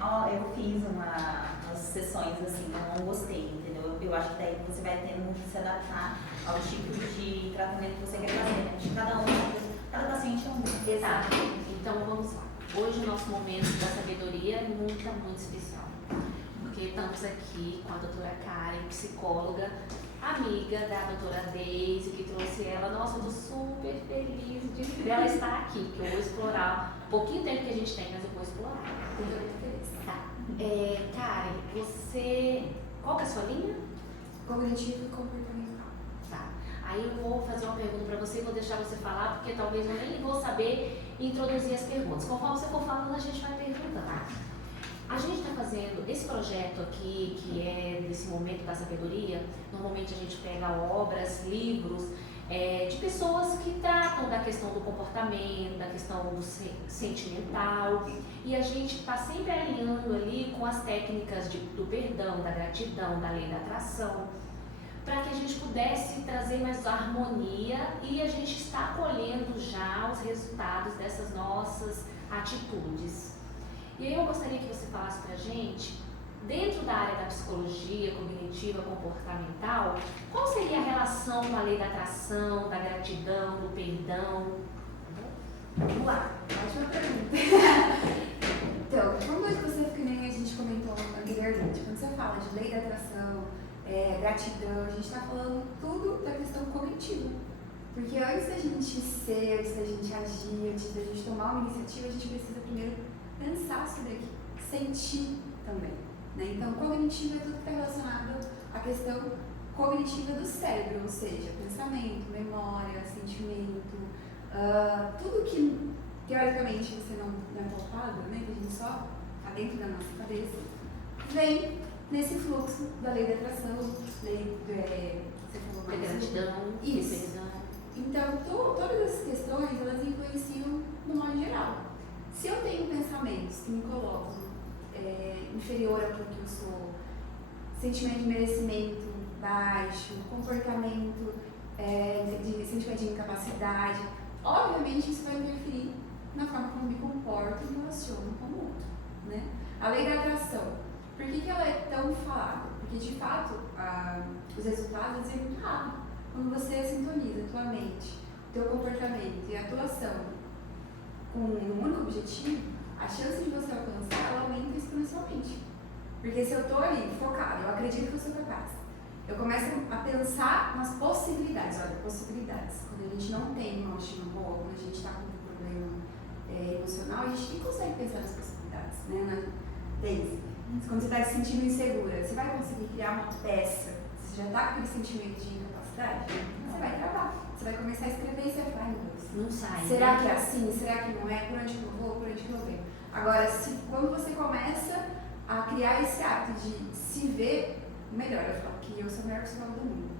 Eu fiz umas sessões assim, eu não gostei, entendeu? Eu acho que daí você vai tendo que se adaptar ao tipo de tratamento que você quer fazer, né? De cada paciente é um. Exato. Então vamos lá. Hoje o nosso momento da sabedoria é muito especial. Porque estamos aqui com a doutora Karen, psicóloga, amiga da doutora Deise, que trouxe ela. Nossa, eu tô super feliz de ela estar aqui, que eu vou explorar um pouquinho tempo que a gente tem, mas eu vou explorar. Tá. Karen, você... Qual que é a sua linha? Cognitivo e comportamental. Tá. Aí eu vou fazer uma pergunta para você e vou deixar você falar, porque talvez eu nem vou saber introduzir as perguntas. Conforme você for falando, a gente vai perguntando. A gente está fazendo esse projeto aqui, que é desse momento da sabedoria. Normalmente a gente pega obras, livros, de pessoas que tratam da questão do comportamento, da questão do sentimental, e a gente está sempre alinhando ali com as técnicas do perdão, da gratidão, da lei da atração, para que a gente pudesse trazer mais harmonia, e a gente está colhendo já os resultados dessas nossas atitudes. E aí eu gostaria que você falasse para a gente, dentro da área da psicologia cognitiva comportamental, qual seria a relação com a lei da atração, da gratidão, do perdão? Vamos lá, ótima pergunta. Então, quando você, que nem a gente comentou anteriormente, quando você fala de lei da atração, gratidão, a gente está falando tudo da questão cognitiva. Porque antes da gente ser, antes da gente agir, antes da gente tomar uma iniciativa, a gente precisa primeiro pensar sobre aquilo, sentir também. Né? Então, cognitivo é tudo que está relacionado à questão cognitiva do cérebro, ou seja, pensamento, memória, sentimento, tudo que teoricamente você não é palpável, né? Que a gente só está dentro da nossa cabeça, vem nesse fluxo da lei da atração, você falou mais gratidão, isso. Então, todas essas questões, elas influenciam no modo geral. Se eu tenho pensamentos que me colocam inferior àquilo que eu sou, sentimento de merecimento baixo, comportamento, sentimento de incapacidade, obviamente isso vai interferir na forma como eu me comporto e me relaciono com o outro. Né? A lei da atração, por que ela é tão falada? Porque de fato os resultados é muito rápido. Quando você sintoniza a tua mente, o teu comportamento e a tua ação com um único objetivo, a chance de você alcançar ela aumenta exponencialmente. Porque se eu estou ali focado, eu acredito que eu sou capaz, eu começo a pensar nas possibilidades. Olha, possibilidades. Quando a gente não tem uma autoestima boa, quando a gente está com um problema emocional, a gente nem consegue pensar nas possibilidades. Né? Quando você está se sentindo insegura, você vai conseguir criar uma peça, você já está com aquele sentimento de incapacidade, você vai travar. Você vai começar a escrever e você vai falar, ai meu Deus, não sai. Será que é assim? Será que não é? Por onde que eu vou? Por onde que eu venho? Agora, quando você começa a criar esse ato de se ver melhor, eu falo que eu sou a melhor psicóloga do mundo.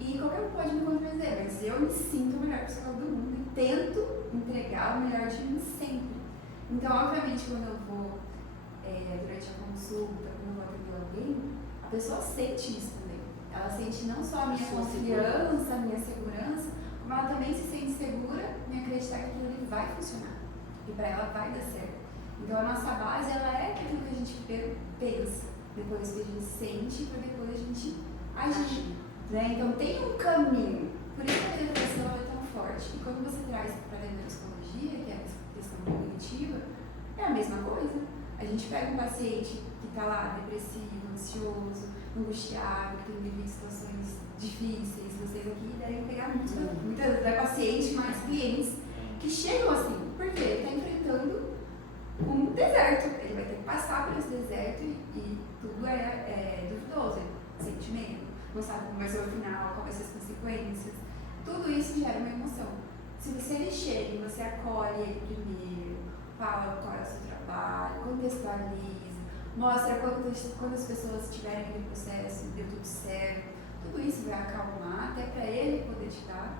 E qualquer um pode me contradizer, mas eu me sinto a melhor psicóloga do mundo e tento entregar o melhor de mim sempre. Então, obviamente, quando eu vou durante a consulta, quando eu vou atender alguém, a pessoa sente isso também. Ela sente não só a minha confiança, a minha segurança, como ela também se sente segura em acreditar que aquilo ali vai funcionar. E para ela vai dar certo. Então a nossa base, ela é aquilo que a gente pensa, depois que a gente sente, para depois a gente agir. Né? Então tem um caminho. Por isso que a depressão é tão forte. E quando você traz para dentro da psicologia, que é a questão cognitiva, é a mesma coisa. A gente pega um paciente que está lá depressivo, ansioso, angustiado, que tem vivido situações difíceis, vocês aqui devem pegar muitas pacientes, mais clientes, que chegam assim, porque ele está enfrentando um deserto, ele vai ter que passar por esse deserto e tudo é duvidoso, ele sente medo, não sabe como vai ser o final, qual vai ser as consequências, tudo isso gera uma emoção. Se ele chega e você acolhe ele primeiro, fala qual é o seu trabalho, contextualiza, mostra quantas pessoas tiverem aquele processo, deu tudo certo, tudo isso vai acalmar, até para ele poder te dar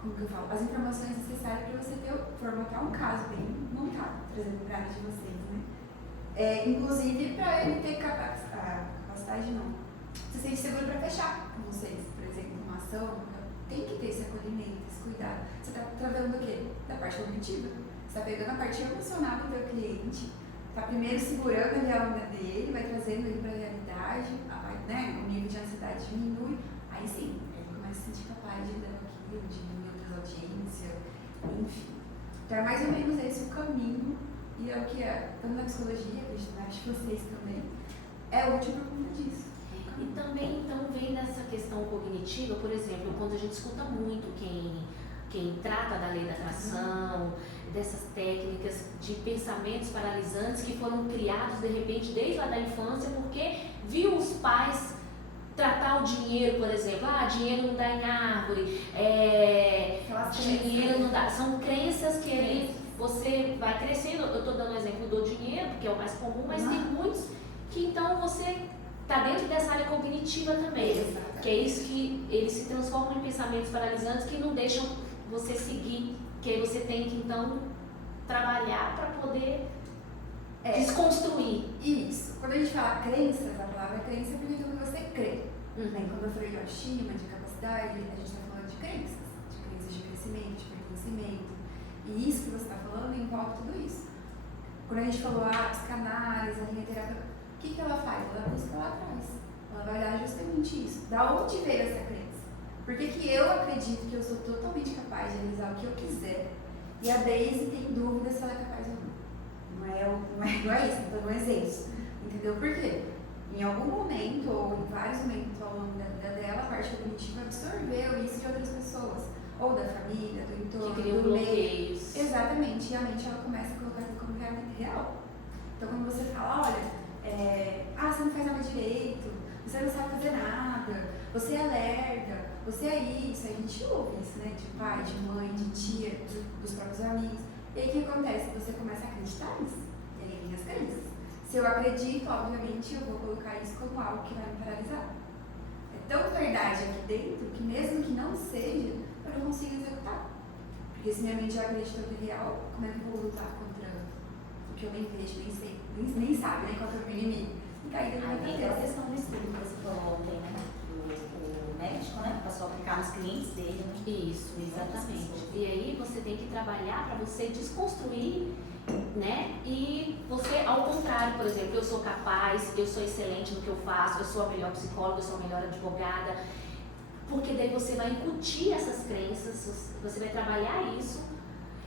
como que eu falo, as informações necessárias para você formatar um caso bem montado, trazendo para a área de vocês, né? Inclusive para ele ter capacidade, não, se sente seguro para fechar com vocês, por exemplo, uma ação, tem que ter esse acolhimento, esse cuidado. Você está trabalhando o quê? Da parte cognitiva. Você está pegando a parte emocional do teu cliente, está primeiro segurando ali a onda dele, vai trazendo ele para a realidade, né? O nível de ansiedade diminui, aí sim, ele começa a se sentir capaz de lidar com aquilo, de diminuir outras audiências, enfim. Então é mais ou menos esse o caminho, e é o que é, tanto na psicologia, acho que vocês também, é útil por conta disso. E também, então, vem nessa questão cognitiva, por exemplo, quando a gente escuta muito quem trata da lei da atração, dessas técnicas de pensamentos paralisantes que foram criados, de repente, desde lá da infância, porque viu os pais tratar o dinheiro, por exemplo, dinheiro não dá em árvore, dinheiro não dá, são crenças que ali você vai crescendo. Eu estou dando o exemplo do dinheiro, porque é o mais comum, mas tem muitos que então você está dentro dessa área cognitiva também, que é isso que eles se transformam em pensamentos paralisantes que não deixam você seguir, que aí você tem que então trabalhar para poder desconstruir. Isso. Quando a gente fala crenças, a palavra crença é porque aquilo que você crê. Quando eu falei de autoestima, de capacidade, a gente está falando de crenças de crescimento, de pertencimento. E isso que você está falando envolve tudo isso. Quando a gente falou psicanálise, a linha terapêutica, o que ela faz? Ela busca lá atrás. Ela vai olhar justamente isso. Da onde veio essa crença? Por que eu acredito que eu sou totalmente capaz de realizar o que eu quiser e a Daisy tem dúvida se ela é capaz ou não? Não é isso, então não é exemplo. Entendeu? Por quê? Em algum momento, ou em vários momentos ao longo da vida dela, a parte cognitiva absorveu isso de outras pessoas, ou da família, do entorno, que criam do meio. bloqueios. Exatamente, e a mente ela começa a colocar isso como realmente real. Então quando você fala, olha, você não faz nada direito, você não sabe fazer nada, você é lerda, você é isso, a gente ouve isso, né? De pai, de mãe, de tia, dos próprios amigos. E aí o que acontece? Você começa a acreditar nisso. E aí vem as crenças. Se eu acredito, obviamente, eu vou colocar isso como algo que vai me paralisar. É tão verdade aqui dentro que mesmo que não seja, eu não consigo executar. Porque se minha mente já acreditou que é real, como é que eu vou lutar contra o que eu nem vejo, nem sei, nem sabe, nem contra o meu inimigo? E aí depois Aí tem a questão do estudo que você falou ontem, né? O médico, né? Passou a aplicar nos clientes dele, né? Isso, exatamente. E aí você tem que trabalhar para você desconstruir, né? E você, ao contrário, por exemplo, eu sou capaz, eu sou excelente no que eu faço, eu sou a melhor psicóloga, eu sou a melhor advogada, porque daí você vai incutir essas crenças, você vai trabalhar isso,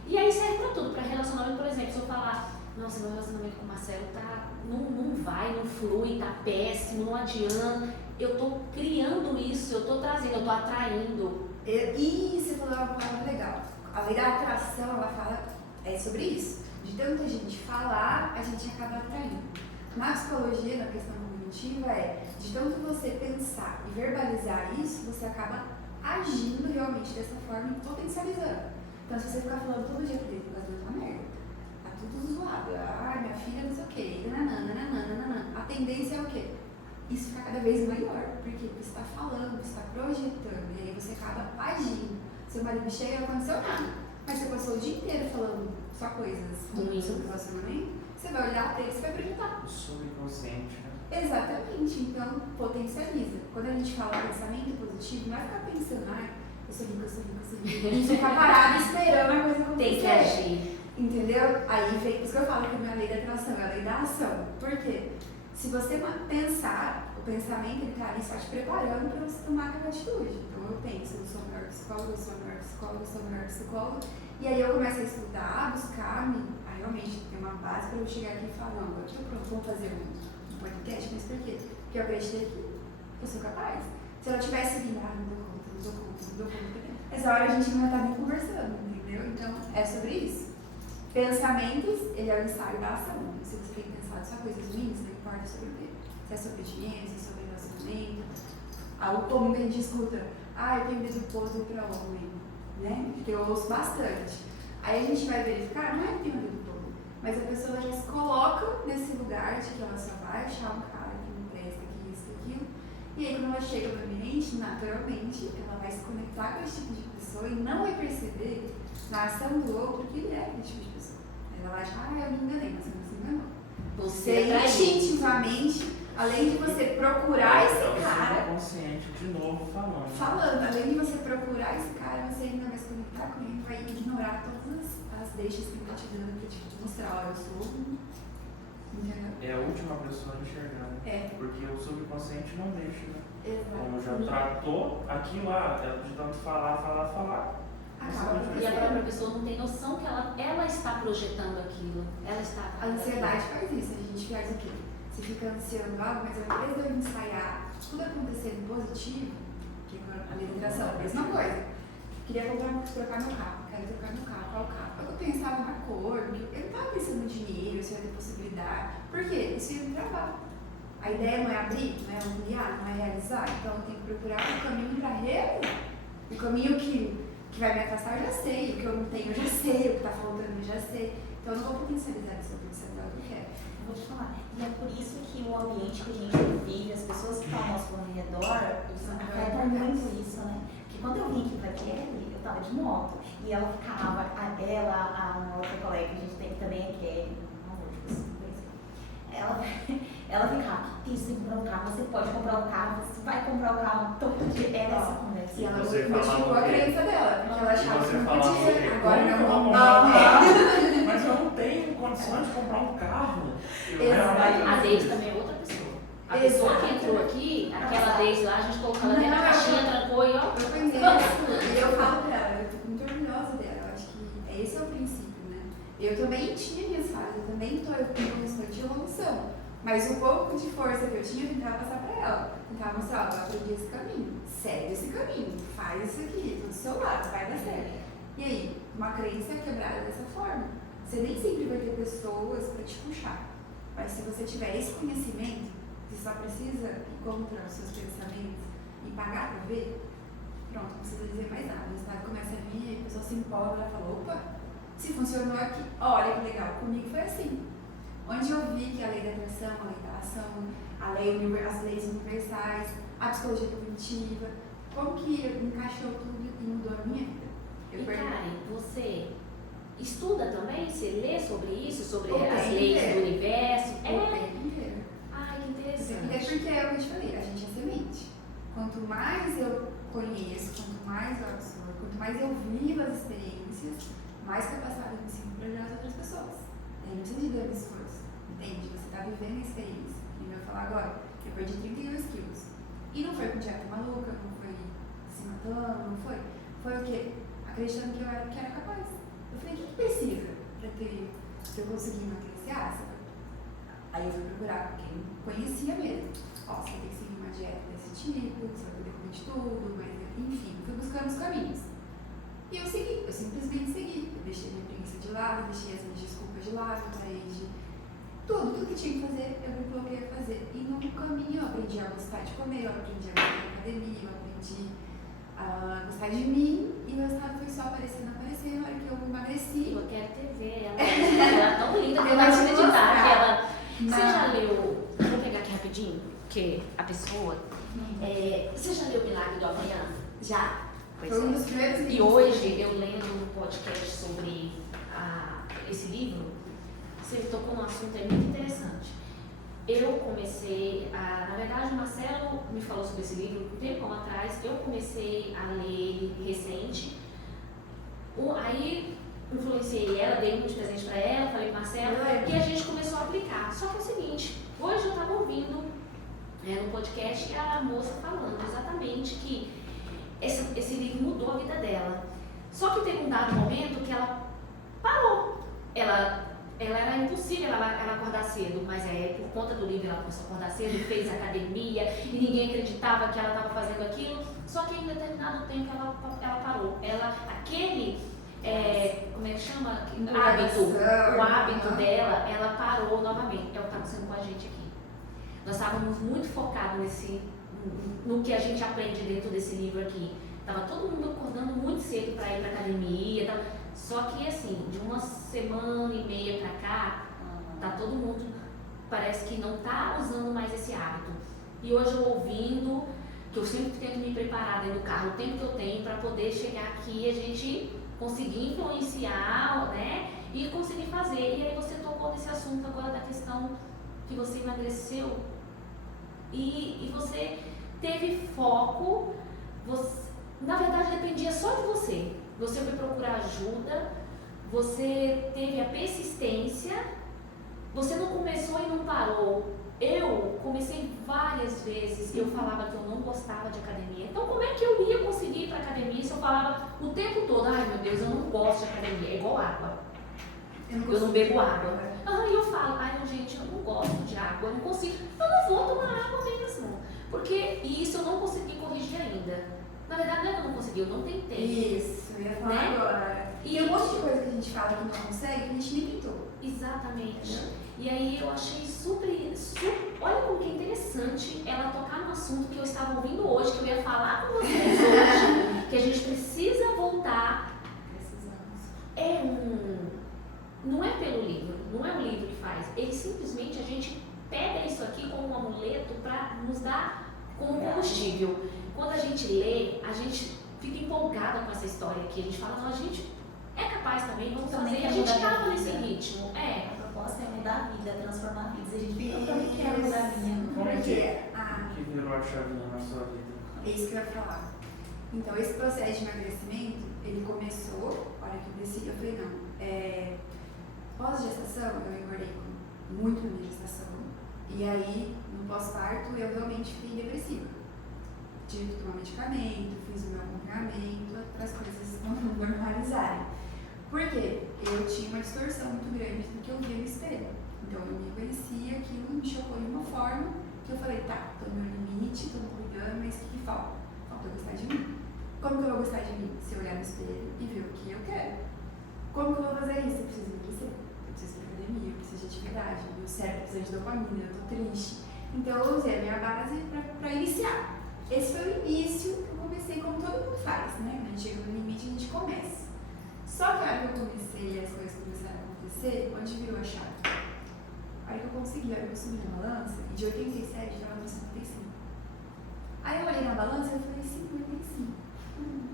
e aí serve para tudo, para relacionamento, por exemplo, se eu falar, nossa, meu relacionamento com o Marcelo não vai, não flui, tá péssimo, não adianta, eu tô criando isso, eu tô trazendo, eu tô atraindo. E você falou uma palavra legal. A lei da atração, ela fala sobre isso. De tanta gente falar, a gente acaba atraindo. Na psicologia, na questão cognitiva, de tanto você pensar e verbalizar isso, você acaba agindo realmente dessa forma e potencializando. Então, se você ficar falando todo dia, por causa da tua merda, tá tudo zoado, minha filha não sei o quê, a tendência é o quê? Isso fica cada vez maior, porque você está falando, você está projetando, e aí você acaba agindo. Seu marido chega e não aconteceu nada, mas você passou o dia inteiro falando só coisas ruins sobre o relacionamento, você vai olhar para ele e você vai projetar. O subconsciente, né? Exatamente, então potencializa. Quando a gente fala pensamento positivo, não é ficar pensando, eu sou rico, eu sou rico, eu sou rico, e ficar parado esperando a coisa acontecer. Tem que agir. Entendeu? Aí vem, por isso que eu falo que não é a lei da atração, é a lei da ação. Por quê? Se você pensar, o pensamento ele está ali só te preparando para você tomar aquela atitude. Então eu penso, eu sou a melhor psicóloga, eu sou a melhor psicóloga, eu sou a melhor psicóloga. E aí eu começo a estudar, buscar, realmente ter uma base para eu chegar aqui e falar, não, agora eu pronto, vou fazer um podcast, mas por quê? Porque eu acreditei que eu sou capaz. Se ela tivesse vindo, não dou conta. Essa hora a gente não vai estar nem conversando, entendeu? Então é sobre isso. Pensamentos, ele é o ensaio da ação. Se você tem pensado só coisas ruins, não importa sobre o quê. Se é sobre dinheiro, se é sobre relacionamento. Algo comum que a gente escuta, eu tenho medo do posto para homem, né? Que eu ouço bastante. Aí a gente vai verificar, não é que tem medo do posto, mas a pessoa já se coloca nesse lugar de que ela só vai achar um cara que não presta, que isso, que aquilo. E aí quando ela chega no ambiente, naturalmente, ela vai se conectar com esse tipo de pessoa e não vai perceber na ação do outro que ele é aquele tipo de pessoa. Ela vai achar, eu me enganei, mas você não se enganou. Você instintivamente, além de você procurar esse cara. Subconsciente de novo falando. Além de você procurar esse cara, você ainda vai se conectar com ele, vai ignorar todas as deixas que ele tá te dando pra te mostrar, ó, eu sou. Entendeu? É a última pessoa a enxergar, né? É, Porque o subconsciente não deixa, né? Como exato. já tratou aquilo lá, ela de tanto falar. Acaba E a própria pessoa não tem noção que ela está projetando aquilo. Ela está. A ansiedade faz isso, a gente faz o quê? Você fica ansiando algo, mas ao invés de eu ensaiar tudo acontecendo positivo, que a lei da atração, a mesma coisa. Queria trocar meu carro, quero trocar meu carro, qual carro? Eu pensava na cor, eu não estava pensando no dinheiro, se ia ter possibilidade. Por quê? Isso ia me travar. A ideia não é abrir, não é ampliar, não é realizar, então eu tenho que procurar um caminho para realizar. O caminho que vai me afastar eu já sei, o que eu não tenho eu já sei, o que está faltando eu já sei. Então eu não vou potencializar isso, eu vou potencializar o que eu quero. Vou te falar. E é por isso que o ambiente que a gente vive, as pessoas que estão ao nosso redor, afetam muito isso, né? Porque quando eu vim aqui pra Kelly, eu tava de moto. E ela ficava, a outra colega que a gente tem também é Kelly, ela ficava, você comprar um carro, você pode comprar um carro, você vai comprar um carro, todo dia era essa conversa. E ela Você modificou falava a o quê? crença dela, porque ela achava Você que não falava o podia, quê? agora Como que eu vou não. comprar um carro? Mas eu não tenho condições de comprar um carro. Eu realmente- A Deise também é outra pessoa. A pessoa que entrou aqui, aquela Deise lá, a gente colocou ela dentro da caixinha, trancou e ó. Eu conheço, e eu falo pra ela, eu fico muito orgulhosa dela, eu acho que esse é o princípio, né? Eu também tinha minhas fases, eu também estou em constante evolução, mas o pouco de força que eu tinha, eu tentava passar pra ela, tentava mostrar, ó, eu aprendi esse caminho, segue esse caminho, faz isso aqui, tô do seu lado, vai dar certo. E aí, uma crença é quebrada dessa forma, você nem sempre vai ter pessoas pra te puxar, mas se você tiver esse conhecimento, você só precisa encontrar os seus pensamentos e pagar pra ver, pronto, não precisa dizer mais nada. O resultado começa a vir, a pessoa se empolga, ela fala, opa, se funcionou aqui, olha que legal, comigo foi assim. Onde eu vi que a lei da atração, a lei da ação, as leis universais, a psicologia cognitiva, como que encaixou tudo e mudou a minha vida. E Karen, você estuda também? Você lê sobre isso, sobre O as tempo leis inteiro. do universo? O tempo inteiro. Ai, que É interessante. porque é o que eu te falei, a gente é semente. Quanto mais eu conheço, quanto mais eu absorvo, quanto mais eu vivo as experiências, mais capacidade eu me sinto para ajudar as outras pessoas. Aí não precisa de grande esforço, entende? Você está vivendo a experiência. Como eu vou falar agora, eu perdi 32 quilos. E não foi com dieta maluca, não foi se matando, não foi. Foi o quê? Acreditando que eu era capaz. Eu falei, o que precisa para eu conseguir emagrecer? Aí eu fui procurar quem conhecia mesmo. Ó, você tem que seguir uma dieta desse tipo, você vai poder comer de tudo, mas enfim, fui buscando os caminhos. E eu segui, eu simplesmente segui. Eu deixei minha preguiça de lado, deixei as minhas desculpas de lado, parei de tudo que tinha que fazer, eu me coloquei a fazer. E no caminho eu aprendi a gostar de comer, eu aprendi a gostar de academia, eu aprendi a gostar de mim, e o resultado foi só aparecendo. Na hora que eu emagreci. Eu quero te ver, ela é tão linda que eu não posso acreditar que ela. Você já leu, vou pegar aqui rapidinho, porque a pessoa, você já leu o Milagre do Amanhã? Já. Pois Foi um é. dos primeiros livros. E hoje, eu lendo um podcast sobre esse livro, você tocou num assunto aí muito interessante. Eu comecei na verdade, o Marcelo me falou sobre esse livro um tempo atrás, eu comecei a ler ele recente, aí influenciei ela, dei um de presente pra ela, falei pro Marcelo, e a gente começou a aplicar. Só que é o seguinte, hoje eu estava ouvindo no podcast a moça falando exatamente que esse livro mudou a vida dela. Só que teve um dado momento que ela parou. Ela era impossível ela acordar cedo, mas por conta do livro ela começou a acordar cedo, fez academia e ninguém acreditava que ela estava fazendo aquilo. Só que em determinado tempo ela parou. Aquele como é que chama? O hábito dela, ela parou novamente. É o que está acontecendo com a gente aqui. Nós estávamos muito focados no que a gente aprende dentro desse livro aqui. Tava todo mundo acordando muito cedo para ir para academia. Só que assim, de uma semana e meia para cá, tá todo mundo, parece que não tá usando mais esse hábito. E hoje eu ouvindo, que eu sempre tento me preparar dentro do carro, o tempo que eu tenho para poder chegar aqui e a gente conseguir influenciar, né? E conseguir fazer. E aí você tocou nesse assunto agora da questão que você emagreceu e você teve foco, na verdade dependia só de você. Você foi procurar ajuda você teve a persistência, você não começou e não parou. Eu comecei várias vezes, eu falava que eu não gostava de academia. Então como é que eu ia conseguir ir para academia se eu falava o tempo todo, ai meu Deus, eu não gosto de academia, é igual água. Eu não bebo água. E eu falo, ai gente, eu não gosto de água, eu não consigo, eu não vou tomar água mesmo. Porque isso eu não consegui corrigir ainda. Na verdade não é que eu não consegui, eu não tentei. Isso, eu ia falar Né? agora. E tem um monte de coisa que a gente fala que não consegue, que a gente nem tentou. Exatamente. E aí eu achei super, olha como que é interessante ela tocar no assunto que eu estava ouvindo hoje, que eu ia falar com vocês hoje, que a gente precisa voltar. Não é pelo livro, não é o livro que faz. Ele simplesmente, a gente pega isso aqui como um amuleto para nos dar como combustível. Quando a gente lê, a gente fica empolgada com essa história aqui. A gente fala, não, a gente é capaz também, vamos fazer. E a gente estava nesse ritmo. A proposta é mudar a vida, transformar vidas. A gente fica, eu também quero mudar a minha. Como é Porque que virou a chavinha na sua vida? é isso que eu ia falar. Então, esse processo de emagrecimento, ele começou, a hora que eu desci, eu falei, não, pós-gestação, eu engordei muito na minha gestação. E aí, no pós-parto, eu realmente fiquei depressiva. Tive que tomar medicamento, fiz o meu acompanhamento, para as coisas não normalizarem. Por quê? Eu tinha uma distorção muito grande do que eu via no espelho. Então, eu me conhecia, aquilo me chocou de uma forma que eu falei, tá, tô no meu limite, tô me cuidando, mas o que falta? Falta eu gostar de mim. Como que eu vou gostar de mim? Se eu olhar no espelho e ver o que eu quero. Como que eu vou fazer isso? Eu preciso emagrecer, eu preciso de academia, eu preciso de atividade, meu cérebro precisa de dopamina, eu tô triste. Então eu usei a minha base para iniciar. Esse foi o início que eu comecei, como todo mundo faz, né? A gente chega no limite e a gente começa. Só que a hora que eu comecei e as coisas começaram a acontecer, onde virou a chave? A hora que eu consegui, a hora que eu subi na balança, e de 87 estava no 55. Aí eu olhei na balança e eu falei, 55.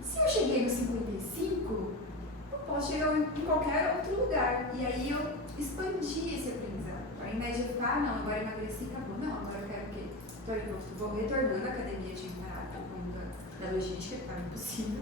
Se eu cheguei no 55, eu posso chegar em qualquer outro lugar. E aí eu expandi esse aprendizado. Ao invés de eu ficar, não, agora eu emagreci e acabou. Não, agora eu quero o quê? Então eu vou retornando à academia, eu tinha parado por conta da logística, que estava impossível.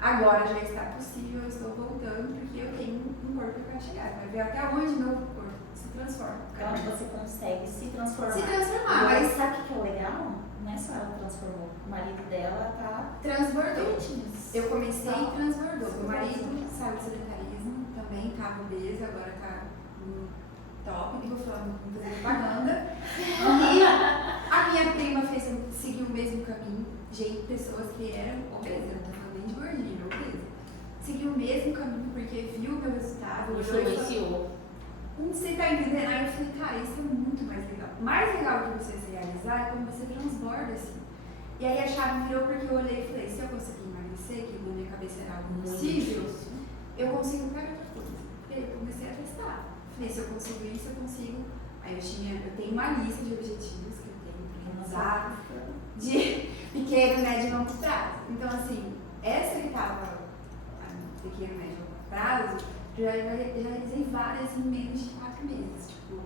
Agora já está possível, eu estou voltando, porque eu tenho um corpo que eu quero chegar. Vai ver até onde meu corpo se transforma. Onde você consegue se transformar. Se transformar, Mas mas sabe o que é legal? Não é só ela transformou. O marido dela tá transbordou. fitness. Eu comecei e transbordou. Meu marido saiu do sedentarismo, também estava obeso, agora está no top, não vou falar, não vou fazer propaganda. E a minha prima seguiu o mesmo caminho. Gente, pessoas que eram obesas, não estou falando nem de gordinha, obesa. Seguiu o mesmo caminho porque viu o meu resultado. Influenciou. Você está entendendo? Aí eu falei, cara, isso é muito mais legal. Mais legal que você se realizar é quando você transborda assim. E aí a chave virou porque eu olhei e falei, se eu conseguir emagrecer, que na minha cabeça era algo possível, eu consigo qualquer outra coisa. E aí eu comecei a testar. Falei, se eu consigo isso, eu consigo. Aí eu tenho uma lista de objetivos que eu tenho para realizar, de pequeno, médio e longo prazo. Então, assim, essa etapa, pequeno, médio e longo prazo, já realizei várias em menos de 4 meses. Tipo,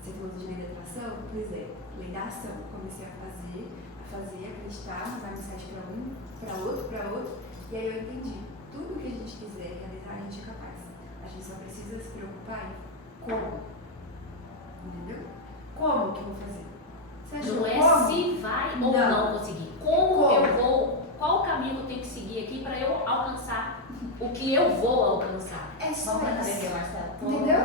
você falou de lei da atração? Pois é, lei da ação. Comecei a fazer, acreditar, mandar mensagem para outro, e aí eu entendi. Tudo que a gente quiser realizar, a gente é capaz. A gente só precisa se preocupar em como. Entendeu? Como que eu vou fazer? Você achou Não é como? se vai ou não conseguir. Como eu vou, qual o caminho que eu tenho que seguir aqui para eu alcançar o que eu vou alcançar. É só Vamos pra isso. academia, Marcela. Entendeu?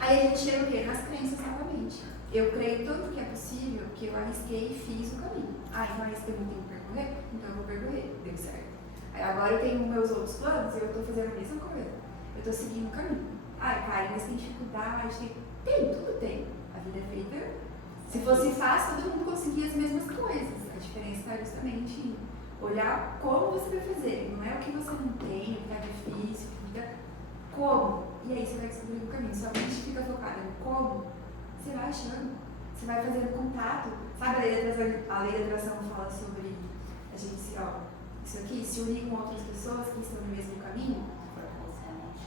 Aí a gente chega o quê? Nas crenças novamente. Eu creio tanto que é possível que eu arrisquei e fiz o caminho. Então arrisquei muito tempo percorrer? Então eu vou percorrer. Deu certo. Aí agora eu tenho meus outros planos e eu tô fazendo a mesma coisa. Eu tô seguindo o caminho. Cara, mas tem dificuldade, tudo tem. A vida é feita. Se fosse fácil, todo mundo conseguia as mesmas coisas. A diferença está justamente em olhar como você vai fazer. Não é o que você não tem, o que está difícil, o que fica como. E aí você vai descobrir o caminho. Sua mente fica focada no como, você vai achando. Você vai fazendo contato. Sabe, a lei da atração fala sobre a gente isso aqui, se unir com outras pessoas que estão no mesmo caminho.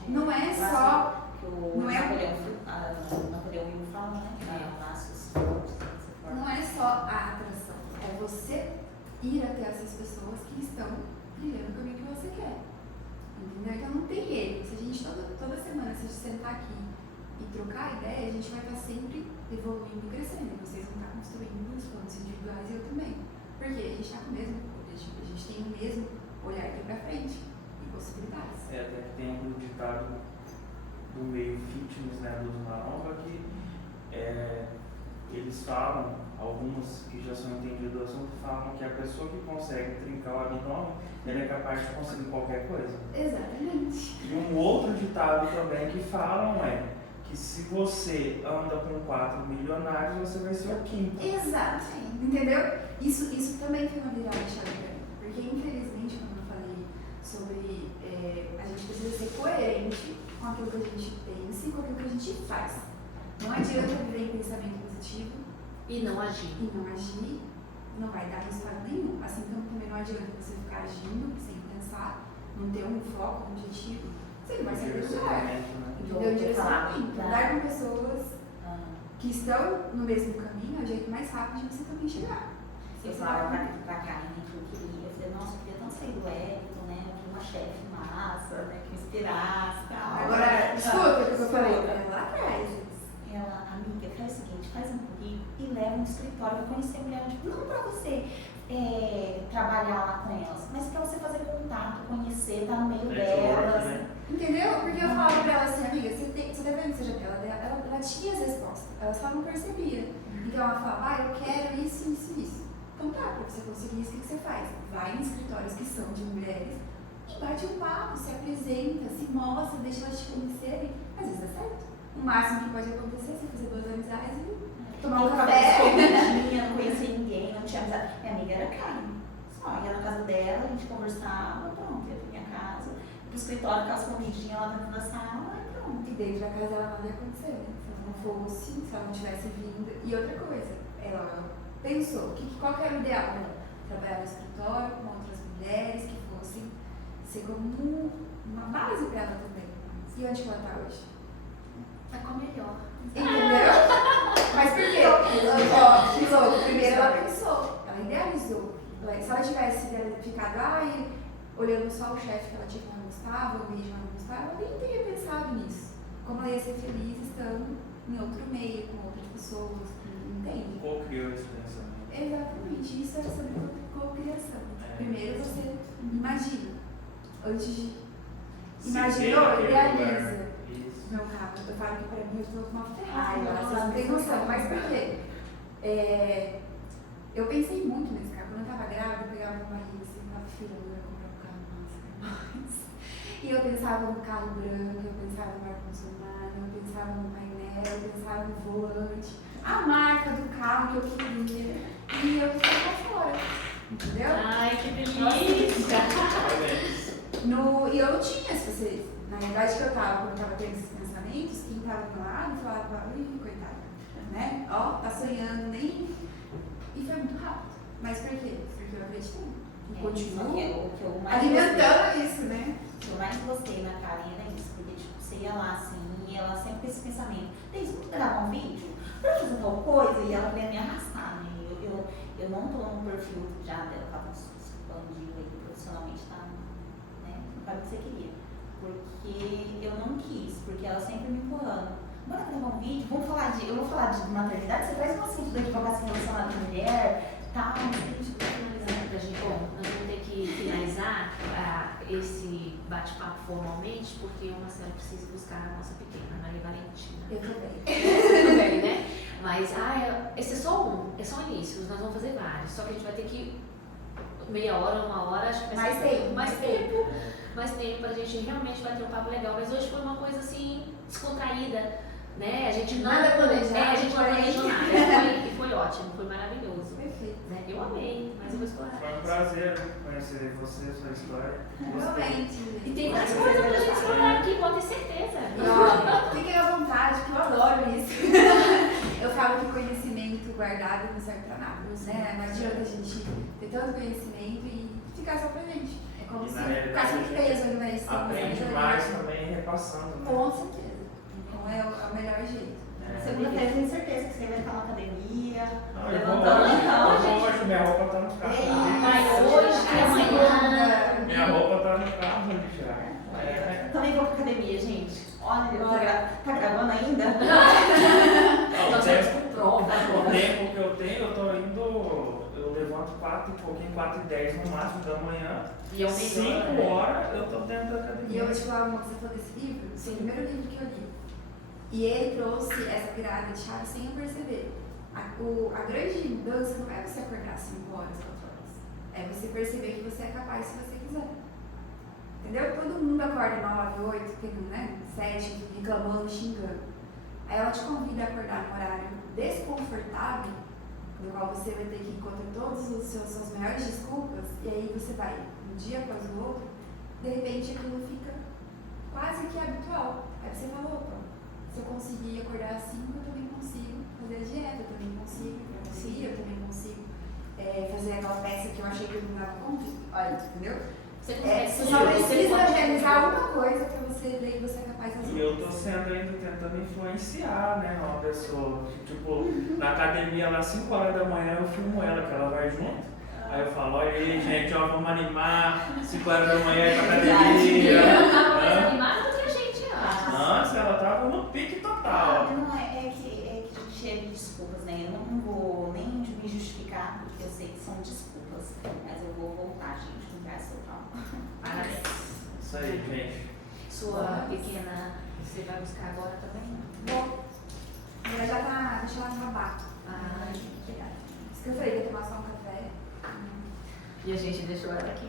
Não é só. O Napoleão Hill fala, né? Laços fortes. Não é só a atração, é você ir até essas pessoas que estão trilhando o caminho que você quer. entendeu? Então não tem erro. Se a gente toda semana, se a gente sentar aqui e trocar ideia, a gente vai estar sempre evoluindo e crescendo. Vocês vão estar construindo os planos individuais e eu também. Porque a gente está com o mesmo objetivo, a gente tem o mesmo olhar aqui para frente e possibilidades. Até que tem um ditado do meio fitness, né, dos maromba, que eles falam, alguns que já são entendidos do assunto, falam que a pessoa que consegue trincar o abdômen, ela é capaz de conseguir qualquer coisa. Exatamente. E um outro ditado também que falam que se você anda com 4 milionários, você vai ser o quinto. Exato. Entendeu? Isso também foi uma virada de chave pra mim. Porque, infelizmente, como eu falei sobre a gente precisa ser coerente com aquilo que a gente pensa e com aquilo que a gente faz. Não adianta viver em pensamento positivo E não agir. não vai dar resultado nenhum. Assim como também não adianta você ficar agindo sem pensar, não ter um foco, um objetivo, você não vai sair do lugar. Entendeu? Direcionamento. Andar com pessoas que estão no mesmo caminho é o jeito mais rápido de você também chegar. Eu falava pra Karen que eu queria, eu falei, nossa, eu queria tanto sair do Wellington, né? Eu queria uma chefe massa, né? Que me inspirasse e tal. Agora, escuta o que eu falei pra ela lá atrás. Ela, amiga, faz o seguinte, faz um currículo e leva um escritório pra conhecer mulher, tipo, não pra você trabalhar lá com elas, mas pra você fazer contato, conhecer, estar no meio delas. Né? Entendeu? Porque eu falava pra ela assim, amiga, você tá vendo que seja dela? Ela tinha as respostas, ela só não percebia. Então ela falava, eu quero isso, isso, isso. Então tá, pra você conseguir isso, o que você faz? Vai em escritórios que são de mulheres e bate um papo, se apresenta, se mostra, deixa elas te conhecerem. Às vezes dá certo. O máximo que pode acontecer é você fazer 2 amizades e tomar um café. Não conhecia ninguém, não tinha amizade. Minha amiga era Karen. Só ia na casa dela, a gente conversava, pronto, ia pra minha casa, pro escritório, com as comidinhas lá dentro da sala e pronto. E dentro da casa ela nada ia acontecer, né? Se ela não fosse, se ela não tivesse vindo. E outra coisa, ela pensou, qual que era o ideal dela? Trabalhar no escritório com outras mulheres que fossem ser como uma base para ela também. E onde que ela está hoje? Tá com melhor. Entendeu? Mas por quê? Ó, que louco. Primeiro ela pensou, ela idealizou. Se ela tivesse ficado, olhando só o chefe que ela tinha que não gostava, o vídeo que ela não gostava, ela nem teria pensado nisso. Como ela ia ser feliz estando em outro meio, com outras pessoas, entende? Co-criou esse pensamento. Exatamente, isso é sobre co-criação. Primeiro você imagina, antes de imaginou, idealiza. Meu carro, eu falo que pra mim eu estou com uma ferrada, vocês não têm noção, mas por quê? Eu pensei muito nesse carro, quando eu estava grávida, eu pegava uma barriga assim, uma filha, eu ia comprar um carro massa. E eu pensava no carro branco, eu pensava no ar-condicionado, eu pensava no painel, eu pensava no volante, a marca do carro que eu queria, e eu ficava pra fora, entendeu? Ai, que delícia! E eu não tinha, se vocês, na verdade que eu tava, quando eu tava tendo esses pensamentos, quem tava do meu lado falava, coitada, né? Ó, tá sonhando, nem... E foi muito rápido. Mas por quê? Porque eu acreditei. E continuo alimentando isso, né? O que eu mais gostei na Karen era isso, porque tipo, você ia lá assim, e ela sempre com esse pensamento, desde que gravar um vídeo, pra fazer tal coisa, e ela queria me arrastar, né? Eu não tô no perfil já dela, pra expandir aí profissionalmente, tá? Né? Não para o que você queria. Porque eu não quis, porque ela sempre me empurrando. Bora gravar um vídeo, eu vou falar de maternidade, você traz um assunto da advocacia relacionada à mulher, tal, mas a gente vai finalizar pra gente. Bom, nós vamos ter que finalizar esse bate-papo formalmente, porque o Marcelo precisa buscar a nossa pequena, a Maria Valentina. Eu também. Também, né? Mas, esse é só o início, nós vamos fazer vários, só que a gente vai ter que meia hora, 1 hora, acho que vai ser mais tempo pra gente realmente bater um papo legal, mas hoje foi uma coisa assim, descontraída, né? A gente não planejou nada, e foi ótimo, foi maravilhoso. Perfeito. Né? Eu amei, mas eu vou explorar. Foi um prazer conhecer você, sua história. Realmente. E tem mais coisas pra gente explorar aqui, pode ter certeza. Fiquem à vontade, que eu adoro isso. Eu falo que conhecimento guardado não serve pra nada, né? Não adianta a gente ter tanto conhecimento e ficar só pra gente. É como se ficasse um peso ali na essência. Aprende mais também repassando. Né? Com certeza. Então é o melhor jeito. Segunda-feira eu tenho certeza que você vai estar na academia, Eu levantando vou hoje, minha roupa tá no carro. Mas hoje, amanhã. Minha roupa tá no carro, já. Também vou pra academia, gente. Olha, tá gravando ainda? Nós O temos com prova agora. tempo que eu tenho, eu tô indo, eu levanto 4 e pouquinho, 4h10 no máximo da manhã. E é o 5 melhor, né? horas eu tô dentro da E eu academia. vou te falar uma coisa, você falou desse livro? Sim. O primeiro livro que eu li. E ele trouxe essa virada de chave sem eu perceber. A grande mudança não é você acordar 5 horas, 4 horas. É você perceber que você é capaz se você quiser. Entendeu? Todo mundo acorda 9, 8, né? 7, reclamando, xingando. Aí ela te convida a acordar num horário desconfortável, no qual você vai ter que encontrar todas as suas maiores desculpas, e aí você vai, um dia após o outro, de repente aquilo fica quase que habitual. Aí você fala, opa, se eu conseguir acordar às 5, eu também consigo fazer a dieta, eu também consigo eu também consigo fazer aquela peça que eu achei que eu não dava conta. Olha, entendeu? Você consegue Você sim, só você precisa pode- realizar uma coisa pra você ver que você é capaz de fazer. E eu tô sendo ainda tentando influenciar, né, uma pessoa. Tipo, na academia lá, 5 horas da manhã eu filmo ela, que ela vai junto. Aí eu falo, olha aí, gente, ó, vamos animar, 5 horas da manhã ir pra academia. Eu tava mais Hã? animada do que a gente antes. Nossa, ela tava no pique total. Não, é que a gente chega de desculpas, né? Eu não vou nem me justificar, porque eu sei que são desculpas. Mas eu vou voltar, gente, com gás total. Parabéns. Isso aí, gente. Sua pequena, você vai buscar agora também? Bom, ela já tá, deixa ela no vácuo. Ah, Isso que eu falei, que ia tomar só um café. e a gente deixou ela aqui.